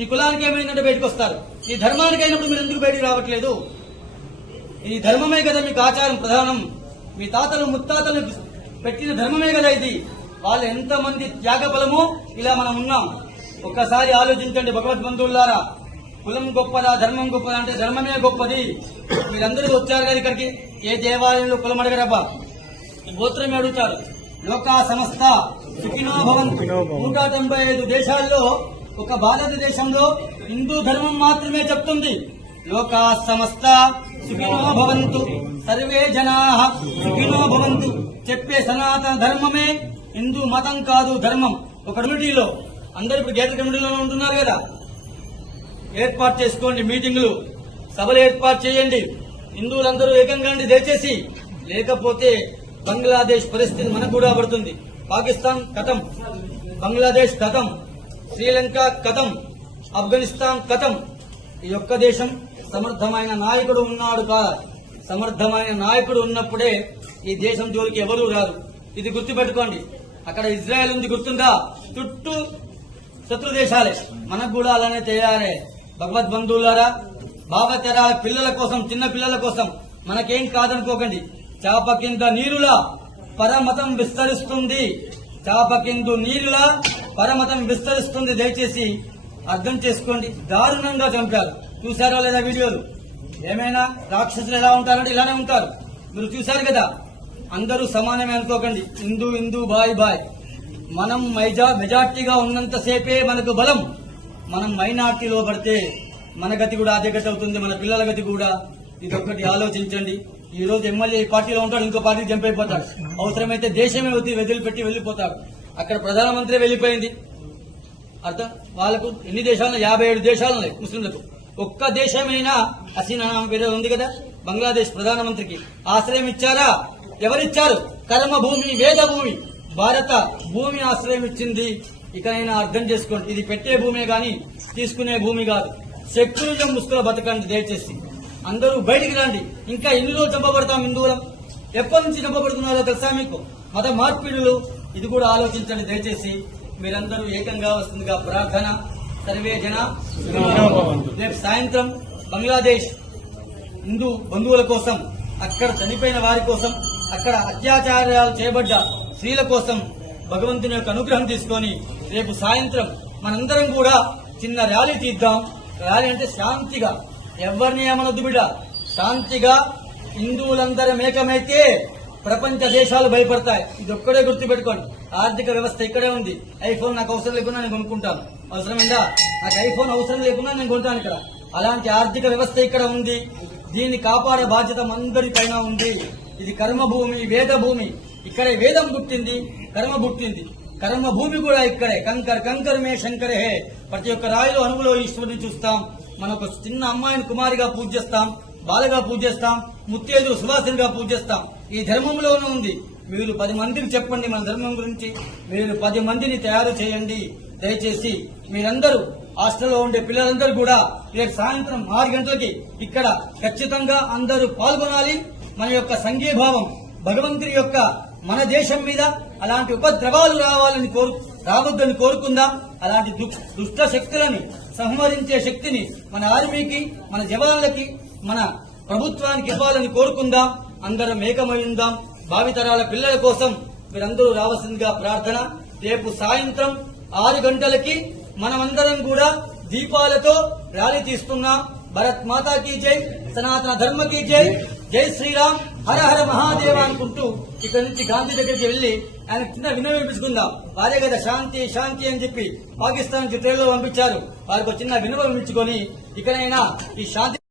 నీ కులానికి ఏమైందంటే బయటకు వస్తారు. నీ ధర్మానికి అయినప్పుడు మీరు ఎందుకు బయటికి రావట్లేదు? ఈ ధర్మమే కదా మీకు ఆచారం ప్రధానం. మీ తాతలు ముత్తాతలు పెట్టిన ధర్మమే కదా ఇది. వాళ్ళు ఎంతమంది త్యాగ బలమో ఇలా మనం ఉన్నాం. ఒక్కసారి ఆలోచించండి భగవద్బంధువులారా. కులం గొప్పదా ధర్మం గొప్పదా అంటే ధర్మమే గొప్పది. మీరందరూ వచ్చారు కదా ఇక్కడికి. ఏ దేవాలయంలో కులం అడగరబ్బా, గోత్రమే అడుగుతారు. లోకా సమస్త సుఖినో భవంతు. 195 దేశాల్లో ఒక భారతదేశంలో హిందూ ధర్మం మాత్రమే చెప్తుంది లోకా సమస్త సుఖినో భవంతు, సర్వే జనా సుఖినో భవంతు. చెప్పే సనాతన ధర్మమే హిందూ మతం కాదు, ధర్మం. ఒక కమ్యూనిటీలో అందరూ ఇప్పుడు గేట్ల కమ్యూనిటీలో ఉంటున్నారు కదా, ఏర్పాటు చేసుకోండి మీటింగులు, సభలు ఏర్పాటు చేయండి. హిందువులందరూ ఏకంగా దయచేసి, లేకపోతే బంగ్లాదేశ్ పరిస్థితి మనకు కూడా పడుతుంది. పాకిస్తాన్ కథం, బంగ్లాదేశ్ కథం, శ్రీలంక కథం, ఆఫ్ఘనిస్తాన్ కథం. ఈ ఒక్క దేశం సమర్థమైన నాయకుడు ఉన్నాడు కాదు. సమర్థమైన నాయకుడు ఉన్నప్పుడే ఈ దేశం జోలికి ఎవరూ రారు. ఇది గుర్తుపెట్టుకోండి. అక్కడ ఇజ్రాయెల్ ఉంది, గుర్తుందా? చుట్టూ శత్రు దేశాలే. మనకు కూడా అలానే తయారే. భగవద్బంధువులారా, భావతరాల పిల్లల కోసం, చిన్న పిల్లల కోసం మనకేం కాదనుకోకండి. చాప కింద నీరులా పరమతం విస్తరిస్తుంది. చాప కింద నీరులా పరమతం విస్తరిస్తుంది. దయచేసి అర్థం చేసుకోండి. దారుణంగా చంపారు. చూశారో లేదా వీడియోలు? ఏమైనా రాక్షసులు ఎలా ఉంటారంటే ఇలానే ఉంటారు. మీరు చూశారు కదా. అందరూ సమానమే అనుకోకండి. హిందూ హిందూ బాయ్ బాయ్. మనం మెజార్టీగా ఉన్నంతసేపే మనకు బలం. మనం మైనార్టీలో పడితే మన గతి కూడా అదే గతి అవుతుంది, మన పిల్లల గతి కూడా. ఇదొక్కటి ఆలోచించండి. ఈ రోజు ఎమ్మెల్యే ఈ పార్టీలో ఉంటాడు, ఇంకో పార్టీకి జంప్ అయిపోతాడు. అవసరమైతే దేశమే వదిలిపెట్టి వెళ్లిపోతాడు. అక్కడ ప్రధానమంత్రి వెళ్లిపోయింది. అర్థం వాళ్ళకు ఎన్ని దేశాలు? 57 దేశాలు ఉన్నాయి ముస్లింలకు. ఒక్క దేశమైనా హసీనా పేరు ఉంది కదా, బంగ్లాదేశ్ ప్రధానమంత్రికి ఆశ్రయం ఇచ్చారా? ఎవరిచ్చారు? కర్మభూమి, వేద భూమి, భారత భూమి ఆశ్రయం ఇచ్చింది. ఇకనైనా అర్థం చేసుకోండి. ఇది పెట్టే భూమే గాని తీసుకునే భూమి కాదు. సెక్యులరిజం ముసుగులో బతకండి దయచేసి. అందరూ బయటికి రండి. ఇంకా ఎన్ని రోజులు చంపబడతాం హిందువులం? ఎప్పటి నుంచి చంపబడుతున్నారో తెలుసా మీకు? మత మార్పిడులు. ఇది కూడా ఆలోచించండి దయచేసి. మీరందరూ ఏకంగా వస్తుందిగా ప్రార్థన. సర్వే జన. రేపు సాయంత్రం బంగ్లాదేశ్ హిందూ బంధువుల కోసం, అక్కడ చనిపోయిన వారి కోసం, అక్కడ అత్యాచారాలు చేయబడ్డ స్త్రీల కోసం భగవంతుని యొక్క అనుగ్రహం తీసుకొని రేపు సాయంత్రం మనందరం కూడా చిన్న ర్యాలీ తీద్దాం. ర్యాలీ అంటే శాంతిగా, ఎవరిని ఏమనొద్దు బిడ్డ. శాంతిగా హిందువులందరం ఏకమైతే ప్రపంచ దేశాలు భయపడతాయి. ఇది ఒక్కడే గుర్తుపెట్టుకోండి. ఆర్థిక వ్యవస్థ ఇక్కడే ఉంది. ఐఫోన్ నాకు అవసరం లేకున్నా నేను కొనుక్కుంటాను. అవసరమైందా? నాకు ఐఫోన్ అవసరం లేకున్నా నేను కొంటాను ఇక్కడ. అలాంటి ఆర్థిక వ్యవస్థ ఇక్కడ ఉంది. దీన్ని కాపాడే బాధ్యత అందరిపైన ఉంది. ఇది కర్మభూమి, వేద భూమి. ఇక్కడే వేదం పుట్టింది, కర్మ పుట్టింది. కర్మ భూమి కూడా ఇక్కడే. కంకర్ కంకర్ మే శంకరే హే. ప్రతి ఒక్క రాయిలో అణువులో ఈశ్వరుని చూస్తాం. మనం ఒక చిన్న అమ్మాయిని కుమారిగా పూజిస్తాం, బాలగా పూజిస్తాం, ముత్తేదు సువాసినిగా పూజిస్తాం. ఈ ధర్మంలోనే ఉంది. మీరు 10 మందికి చెప్పండి మన ధర్మం గురించి. మీరు 10 మందిని తయారు చేయండి దయచేసి. మీరందరూ హాస్టల్లో ఉండే పిల్లలందరూ కూడా రేపు సాయంత్రం 6 గంటలకి ఇక్కడ ఖచ్చితంగా అందరూ పాల్గొనాలి. మన యొక్క సంఘీభావం భగవంతుని యొక్క మన దేశం మీద అలాంటి ఉపద్రవాలు రావద్దని కోరుకుందాం. అలాంటి దుష్ట శక్తులని సంహరించే శక్తిని మన ఆర్మీకి, మన జవాన్లకి, మన ప్రభుత్వానికి ఇవ్వాలని కోరుకుందాం. అందరం ఏకమైందాం. భావితరాల పిల్లల కోసం మీరందరూ రావాల్సిందిగా ప్రార్థన. రేపు సాయంత్రం 6 గంటలకి మనమందరం కూడా దీపాలతో ర్యాలీ తీస్తున్నాం. భరత్ మాతా కీ జై, సనాతన ధర్మ కీ జై, జై శ్రీరామ్, హర హర మహాదేవ అనుకుంటూ ఇక్కడ నుంచి గాంధీ దగ్గరికి వెళ్లి ఆయన చిన్న వినయం వినిపించుకుందాం. వారే కదా శాంతి శాంతి అని చెప్పి పాకిస్తాన్ నుంచి ట్రైన్లో పంపించారు. వారికి చిన్న వినయం వినిపించుకొని ఇకనైనా ఈ శాంతి